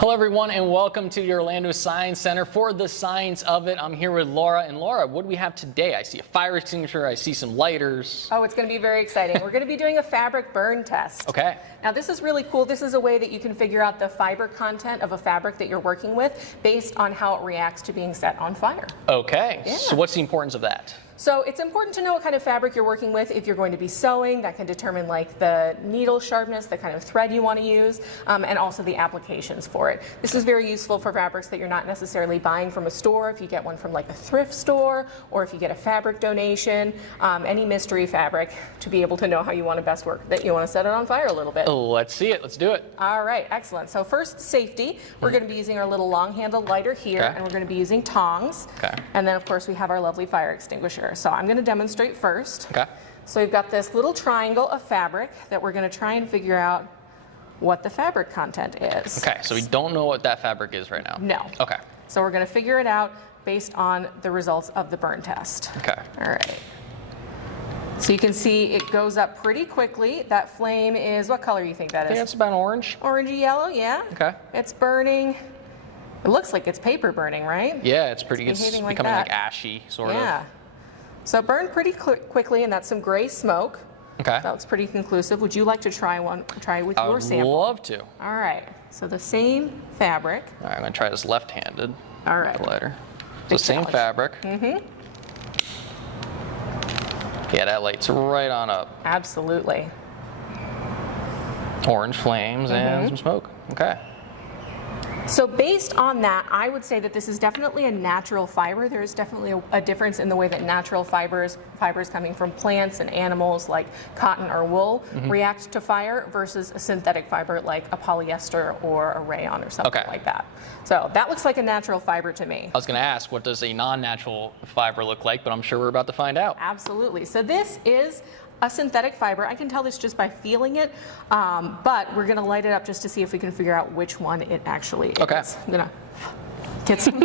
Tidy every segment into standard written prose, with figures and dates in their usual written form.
Hello everyone and welcome to your Orlando Science Center for the science of it. I'm here with Laura. And Laura, what do we have today? I see a fire extinguisher, I see some lighters. Oh, it's going to be very exciting. We're going to be doing a fabric burn test. Okay. Now this is really cool. This is a way that you can figure out the fiber content of a fabric that you're working with based on how it reacts to being set on fire. Okay, Yeah. So what's the importance of that? So it's important to know what kind of fabric you're working with. If you're going to be sewing, that can determine like the needle sharpness, the kind of thread you want to use, and also the applications for it. This is very useful for fabrics that you're not necessarily buying from a store. If you get one from like a thrift store, or if you get a fabric donation, any mystery fabric, to be able to know how you want to best work, that you want to set it on fire a little bit. Let's see it, let's do it. All right, excellent. So first, safety. We're going to be using our little long-handled lighter here, Okay. and we're going to be using tongs. Okay. And then of course we have our lovely fire extinguisher. So I'm going to demonstrate first. Okay. So we've got this little triangle of fabric that we're going to try and figure out what the fabric content is. Okay, so we don't know what that fabric is right now. No. Okay. So we're going to figure it out based on the results of the burn test. Okay. All right. So you can see it goes up pretty quickly. That flame is, what color do you think that I think is? it's about orange. Orangey yellow, yeah. Okay. It's burning. It looks like it's paper burning, right? Yeah, it's pretty, it's behaving like becoming that. like ashy, sort Yeah. of. So it burned pretty quickly, and that's some gray smoke. Okay. That looks pretty conclusive. Would you like to try with I your would sample? love to. All right. So the same fabric. All right, I'm gonna try this left-handed. All with right. the lighter. So Big same challenge. fabric. Mm-hmm. Yeah, that lights right on up. Absolutely. Orange flames and some smoke. Okay. So based on that, I would say that this is definitely a natural fiber. There is definitely a difference in the way that natural fibers coming from plants and animals like cotton or wool react to fire versus a synthetic fiber like a polyester or a rayon or something Okay. like that. So that looks like a natural fiber to me. I was going to ask, what does a non-natural fiber look like? But I'm sure we're about to find out. Absolutely. So this is a synthetic fiber. I can tell this just by feeling it, but we're going to light it up just to see if we can figure out which one it actually is. Okay. I'm going to get some.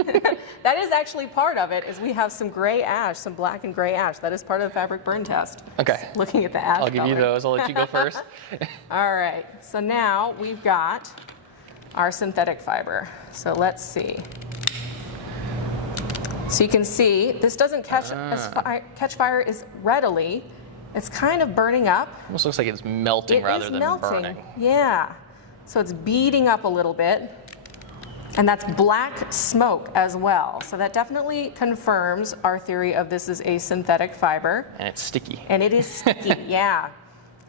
That is actually part of it, is we have some gray ash, some black and gray ash. That is part of the fabric burn test. Okay. Looking at the ash I'll give you color. those. I'll let you go first. All right. So now we've got our synthetic fiber. So let's see. So you can see this doesn't catch catch fire as readily. It's kind of burning up. Almost looks like it's melting rather than burning. Yeah. So it's beating up a little bit. And that's black smoke as well. So that definitely confirms our theory of this is a synthetic fiber. And it's sticky. And it is sticky, yeah.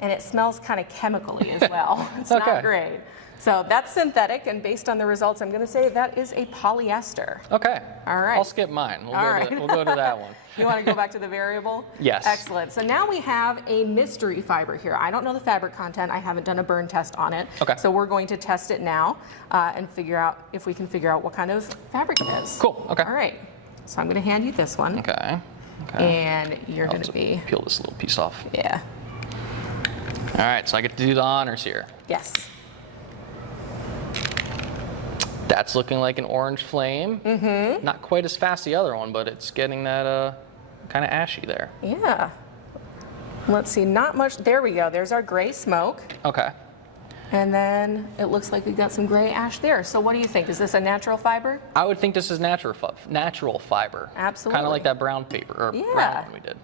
And it smells kind of chemically as well. It's Okay. not great. So that's synthetic, and based on the results, I'm going to say that is a polyester. Okay. All right. I'll skip mine. We'll go to that one. You want to go back to the variable? Yes. Excellent. So now we have a mystery fiber here. I don't know the fabric content. I haven't done a burn test on it. Okay. So we're going to test it now and figure out if we can figure out what kind of fabric it is. Cool. Okay. All right. So I'm going to hand you this one. Okay. Okay. And you're going to be, Peel this little piece off. yeah. All right, so I get to do the honors here. Yes. That's looking like an orange flame. Mm-hmm. Not quite as fast as the other one, but it's getting that kind of ashy there. Yeah. Let's see, not much. There we go. There's our gray smoke. Okay. And then it looks like we've got some gray ash there. So what do you think? Is this a natural fiber? I would think this is natural fiber. Absolutely. Kind of like that brown paper, or Yeah. brown one we did.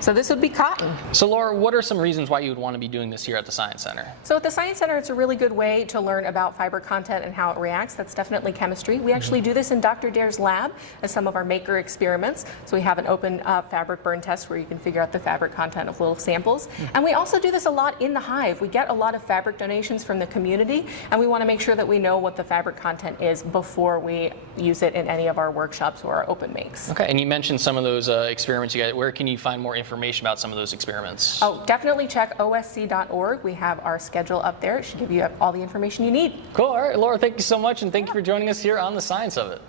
So this would be cotton. So Laura, what are some reasons why you would want to be doing this here at the Science Center? So at the Science Center, it's a really good way to learn about fiber content and how it reacts. That's definitely chemistry. We actually do this in Dr. Dare's lab as some of our maker experiments. So we have an open fabric burn test where you can figure out the fabric content of little samples. And we also do this a lot in the hive. We get a lot of fabric donations from the community, and we want to make sure that we know what the fabric content is before we use it in any of our workshops or our open makes. Okay, and you mentioned some of those experiments you got. Where can you find more information about some of those experiments? Oh, definitely check osc.org. We have our schedule up there. It should give you all the information you need. Cool. All right, Laura, thank you so much, and thank you for joining us here on the Science of It.